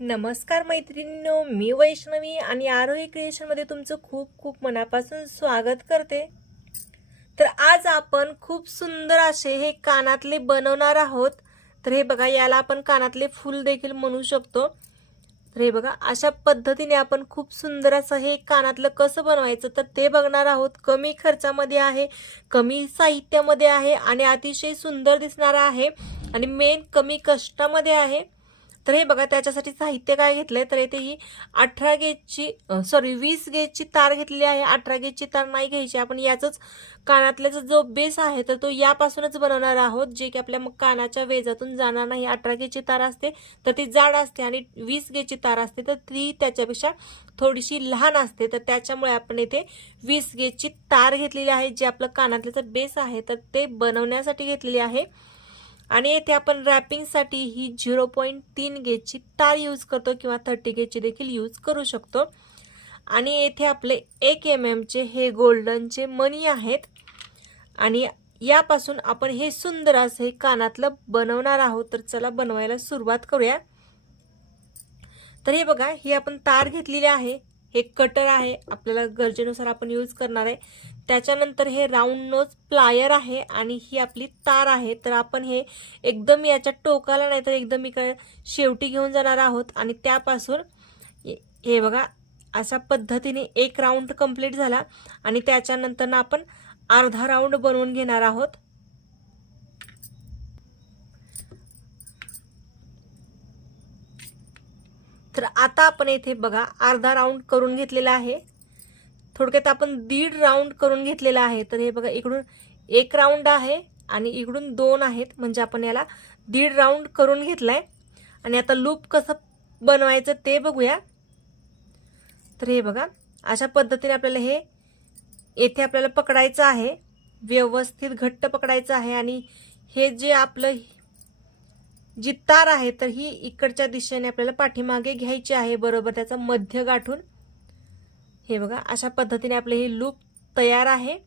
नमस्कार मैत्रिणींनो मी वैष्णवी आणि आरोही क्रिएशनमध्ये तुमचं खूप खूप मनापासून स्वागत करते. तर आज आपण खूप सुंदर असे हे कानातले बनवणार आहोत. तर हे बघा याला आपण कानातले फूल देखील म्हणू शकतो. तर हे बघा अशा पद्धतीने आपण खूप सुंदर असं हे कानातलं कसं बनवायचं तर ते बघणार आहोत. कमी खर्चामध्ये आहे कमी साहित्यामध्ये आहे आणि अतिशय सुंदर दिसणार आहे. आणि मेन कमी कष्टामध्ये आहे. तर हे बघा त्याच्यासाठी साहित्य काय घेतलंय? तर येथे ही अठरा गेजची सॉरी वीस गेजची तार घेतलेली आहे. अठरा गेजची तार नाही घ्यायची. आपण याचंच कानातल्याचा जो बेस आहे तर तो यापासूनच बनवणार आहोत जे की आपल्या मग कानाच्या वेजातून जाणार नाही. अठरा गेजची तार असते तर ती जाड असते आणि वीस गेजची तार असते तर ती त्याच्यापेक्षा थोडीशी लहान असते. तर त्याच्यामुळे आपण येथे वीस गेजची तार घेतलेली आहे जे आपलं कानातल्याचं बेस आहे. तर ते बनवण्यासाठी घेतलेली आहे. आणि येथे आपण रॅपिंगसाठी ही झिरो पॉईंट तीन गेजची तार यूज करतो किंवा थर्टी गेजची देखील यूज करू शकतो. आणि येथे आपले एक एम एमचे हे गोल्डनचे मनी आहेत. आणि यापासून आपण हे सुंदर असं हे कानातलं बनवणार आहोत. तर चला बनवायला सुरुवात करूया. तर हे बघा ही आपण तार घेतलेली आहे. हे कटर आहे आपल्याला गरजेनुसार आपण यूज करणार आहे. त्याच्यानंतर हे राऊंड नोज प्लायर आहे आणि ही आपली तार आहे. तर आपण हे एकदम याच्या टोकाला नाही तर एकदम इकडे शेवटी घेऊन जाणार आहोत. आणि त्यापासून हे बघा अशा पद्धतीने एक राऊंड कंप्लीट झाला. आणि त्याच्यानंतर ना आपण अर्धा राऊंड बनवून घेणार आहोत. तर आता आपण येथे बघा अर्धा राऊंड करून घेतलेला आहे. थोडक्यात आपण दीड राऊंड करून घेतलेला आहे. तर हे बघा इकडून एक राऊंड आहे आणि इकडून दोन आहेत. म्हणजे आपण याला दीड राऊंड करून घेतलाय. आणि आता लूप कसं बनवायचं ते बघूया. तर हे बघा अशा पद्धतीने आपल्याला हे येथे आपल्याला पकडायचं आहे. व्यवस्थित घट्ट पकडायचं आहे आणि हे जे आपलं जी तार आहे तर ही इकडच्या दिशेने आपल्याला पाठीमागे घ्यायची आहे बरोबर? त्याचा मध्य गाठून. हे बघा अशा पद्धतीने आपले हे लूप तयार आहे.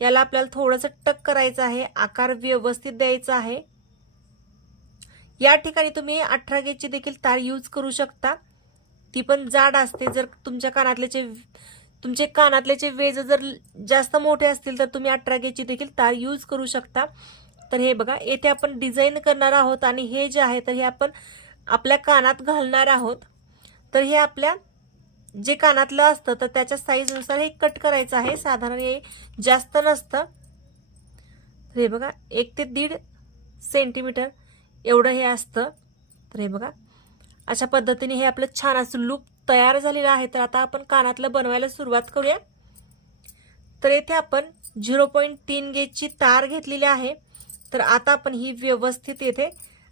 याला आपल्याला थोडंसं टक करायचं आहे आकार व्यवस्थित द्यायचा आहे. या ठिकाणी तुम्ही अठरा गेजची देखील तार यूज करू शकता. ती पण जाड असते. जर तुमच्या कानातल्याचे तुमचे कानातल्याचे वेज जर जास्त मोठे असतील तर तुम्ही अठरा गेजची देखील तार यूज करू शकता. तर हे बघा येथे आपण डिझाईन करणार आहोत आणि हे जे आहे तर हे आपण आपल्या कानात घालणार आहोत. तर हे आपल्या जे कानातलं असतं तर त्याच्या साईजनुसार हे कट करायचं आहे. साधारण हे जास्त नसतं. तर हे बघा एक ते दीड सेंटीमीटर एवढं हे असतं. तर हे बघा अशा पद्धतीने हे आपलं छान असं लूक तयार झालेलं आहे. तर आता आपण कानातलं बनवायला सुरुवात करूया. तर येथे आपण झिरो पॉईंट तीन गेजची तार घेतलेली आहे. तर आता आपण ही व्यवस्थित येथे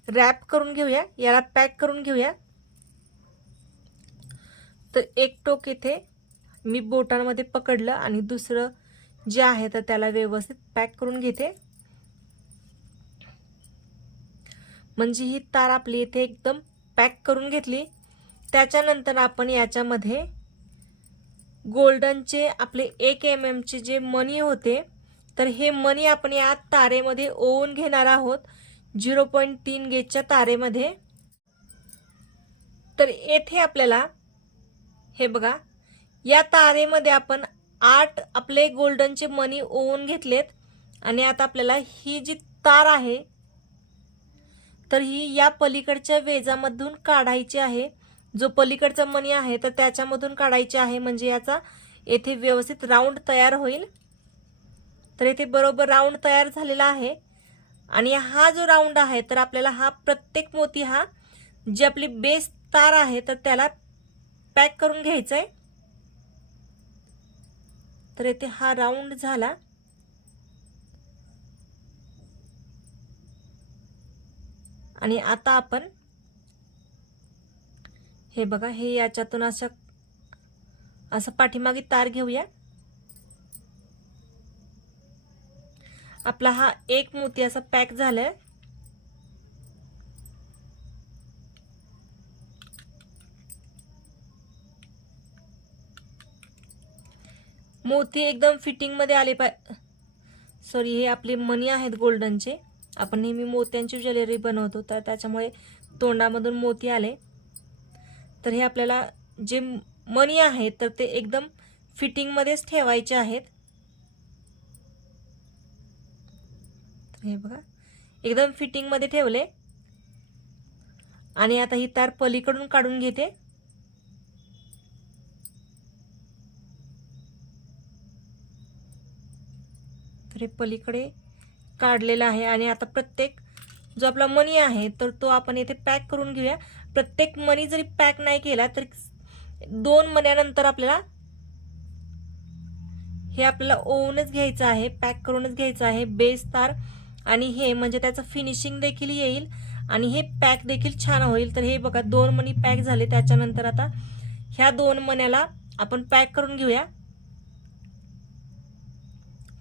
रॅप करून घेऊया. याला पॅक करून घेऊया. तर एक टोक इथे मी बोटांमध्ये पकडलं आणि दुसरं जे आहे तर त्याला व्यवस्थित पॅक करून घेते. म्हणजे ही तार आपली इथे एकदम पॅक करून घेतली. त्याच्यानंतर आपण याच्यामध्ये गोल्डनचे आपले एक एम एमचे जे मनी होते तर हे मनी आपण या तारेमध्ये ओवून घेणार आहोत. झिरो पॉईंट तीन गेजच्या तारेमध्ये. तर येथे आपल्याला हे बघा या तारेमध्ये आपण आठ आपले गोल्डनचे मनी ओवून घेतलेत. आणि आता आपल्याला ही जी तार आहे तर ही या पलीकडच्या वेजामधून काढायची आहे. जो पलीकडचा मनी आहे तर त्याच्यामधून काढायची आहे. म्हणजे याचा येथे व्यवस्थित राऊंड तयार होईल. तर येथे बरोबर राऊंड तयार झालेला आहे. आणि हा जो राऊंड आहे तर आपल्याला हा प्रत्येक मोती हा जी आपली बेस तार आहे तर त्याला पॅक करून घ्यायचा आहे तर येथे हा राऊंड झाला. आणि आता आपण हे बघा हे याच्यातून असं असं पाठीमागे तार घेऊया. आपला हा एक मोती असा पॅक झालाय. मोती एकदम फिटिंगमध्ये आले पाय सॉरी हे आपले मनी आहेत गोल्डनचे. आपण नेहमी मोत्यांची ज्वेलरी बनवतो तर त्याच्यामुळे तोंडामधून मोती आले. तर हे आपल्याला जे मणी आहेत तर ते एकदम फिटिंगमध्येच ठेवायचे आहेत. हे बघा. एकदम फिटिंगमध्ये ठेवले. आणि आता ही तार पलीकडून काढून घेते. तर हे पलीकडे काढलेलं आहे. आणि आता प्रत्येक जो आपला मनी आहे तर तो आपण येथे पॅक करून घेऊया. प्रत्येक मनी जरी पॅक नाही केला तर दोन मन्यानंतर आपल्याला हे आपल्याला ओवूनच घ्यायचं आहे पॅक करूनच घ्यायचं आहे. बेस तार आणि हे म्हणजे त्याचं फिनिशिंग देखील येईल आणि हे पॅक देखील छान होईल. तर हे बघा दोन मणी पॅक झाले. त्याच्यानंतर आता ह्या दोन मण्याला आपण पॅक करून घेऊया.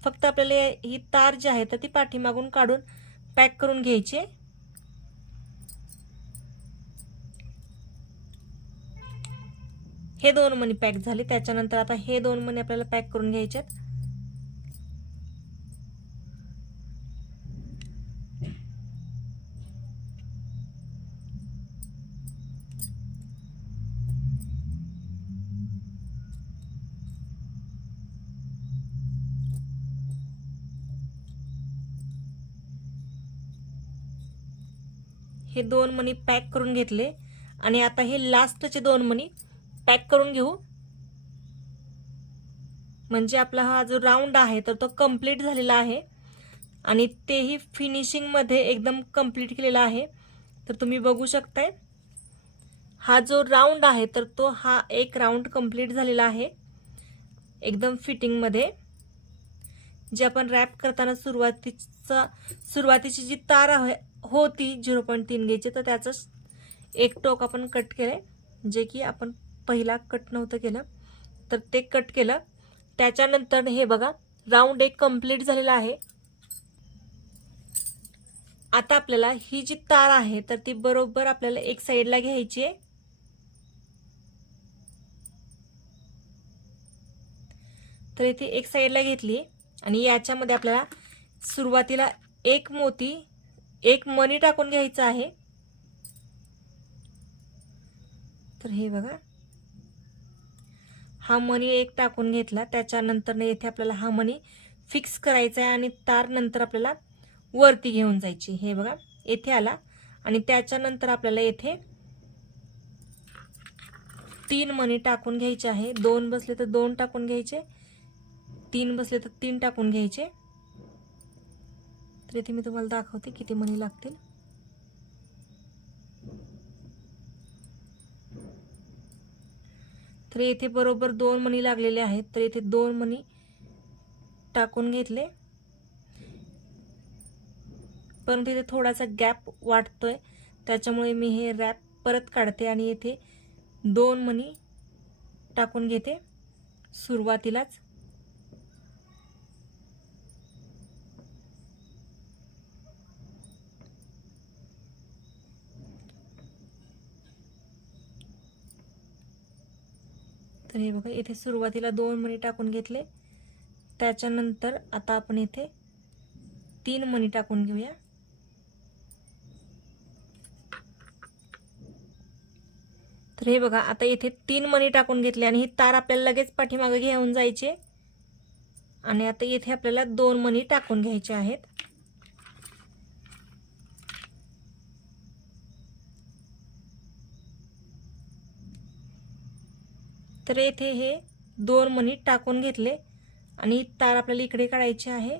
फक्त आपल्याला ही तार जी आहे तर ती पाठीमागून काढून पॅक करून घ्यायची हे दोन मणी पॅक झाले. त्याच्यानंतर आता हे दोन मणी आपल्याला पॅक करून घ्यायचे आहेत. हे दोन मणी पॅक करून घेतले. आणि आता हे लास्टचे दोन मणी पॅक करून घेऊ. म्हणजे आपला हा जो राऊंड आहे तर तो कंप्लीट झालेला आहे. आणि तेही फिनिशिंगमध्ये एकदम कंप्लीट केलेला आहे. तर तुम्ही बघू शकताय. हा जो राऊंड आहे तर तो हा एक राऊंड कंप्लीट झालेला आहे. एकदम फिटिंगमध्ये जे आपण रॅप करताना सुरुवातीचा सुरुवातीची जी तार आहे होती झिरो पॉईंट तीन घ्यायची तर त्याचं एक टोक आपण कट केलं आहे जे की आपण पहिला कट नव्हतं केलं तर ते कट केलं. त्याच्यानंतर हे बघा राऊंड एक कंप्लीट झालेला आहे. आता आपल्याला ही जी तार आहे तर ती बरोबर आपल्याला एक साईडला घ्यायची आहे. तर इथे एक साईडला घेतली आणि याच्यामध्ये आपल्याला सुरुवातीला एक मोती एक मनी टाकून घ्यायचा आहे. तर हे बघा. हा मनी एक टाकून घेतला. त्याच्यानंतर येथे आपल्याला हा मनी फिक्स करायचा आहे आणि तार नंतर आपल्याला वरती घेऊन जायची. हे बघा. येथे आला. आणि त्याच्यानंतर आपल्याला येथे तीन मनी टाकून घ्यायचे आहे. दोन बसले तर दोन टाकून घ्यायचे. तीन बसले तर तीन टाकून घ्यायचे. तर इथे मी तुम्हाला दाखवते किती मणी लागतील. तर येथे बरोबर दोन मणी लागलेले आहेत तर इथे दोन मणी टाकून घेतले. परंतु इथे थोडासा गॅप वाटतोय त्याच्यामुळे मी हे रॅप परत काढते आणि येथे दोन मणी टाकून घेते सुरुवातीलाच. तर हे बघा इथे सुरुवातीला दोन मणी टाकून घेतले. त्याच्यानंतर आता आपण इथे तीन मणी टाकून घेऊया. तर हे बघा आता इथे तीन मणी टाकून घेतले आणि ही तार आपल्याला लगेच पाठीमागे घेऊन जायचे आणि आता इथे आपल्याला दोन मणी टाकून घ्यायचे आहेत. तर येथे हे दोन मणी टाकून घेतले आणि तार आपल्याला इकडे काढायची आहे.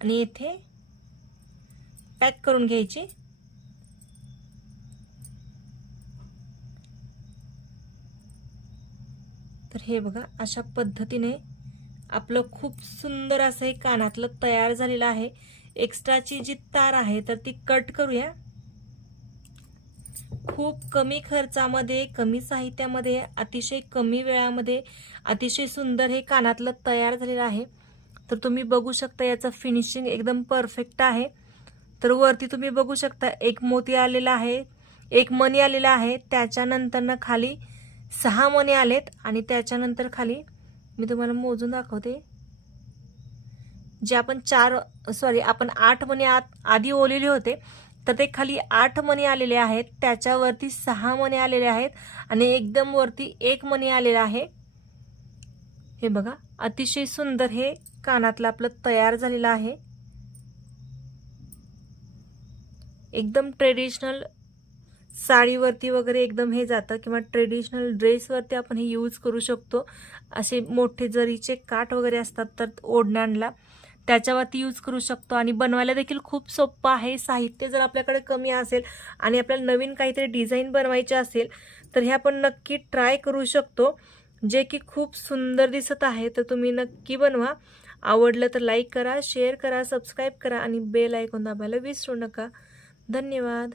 आणि येथे पॅक करून घ्यायची. तर हे बघा अशा पद्धतीने आपलं खूप सुंदर असं हे कानातलं तयार झालेलं आहे. एक्स्ट्राची जी तार आहे तर ती कट करूया. खूप कमी खर्चामध्ये कमी साहित्यामध्ये अतिशय कमी वेळामध्ये अतिशय सुंदर हे कानातलं तयार झालेलं आहे. तर तुम्ही बघू शकता याचं फिनिशिंग एकदम परफेक्ट आहे. तर वरती तुम्ही बघू शकता एक मोती आलेला आहे एक मणी आलेला आहे. त्याच्यानंतरनं खाली सहा मणी आलेत आणि त्याच्यानंतर खाली मी तुम्हाला मोजून दाखवते. जे आपण चार सॉरी आपण आठ मणी आत आधी ओलेले होते. तर ते खाली आठ मणी आलेले आहेत त्याच्यावरती सहा मणी आलेले आहेत आणि एकदम वरती एक मणी आलेला आहे. हे बघा अतिशय सुंदर हे कानातलं आपलं तयार झालेलं आहे. एकदम ट्रेडिशनल साडीवरती वगैरे एकदम हे जातं किंवा ट्रेडिशनल ड्रेसवरती आपण हे यूज करू शकतो. असे मोठे जरीचे काठ वगैरे असतात तर ओढण्यांना त्याच्यावरती यूज करू शकतो. आणि बनवायला देखील खूप सोपं आहे. साहित्य जर आपल्याकडे कमी असेल आणि आपल्याला नवीन काहीतरी डिझाईन बनवायचे असेल तर हे आपण नक्की ट्राय करू शकतो. जे की खूप सुंदर दिसत आहे तर तुम्ही नक्की बनवा. आवडलं तर लाईक करा शेअर करा सबस्क्राईब करा आणि बेल ऐकून दाबायला विसरू नका. धन्यवाद.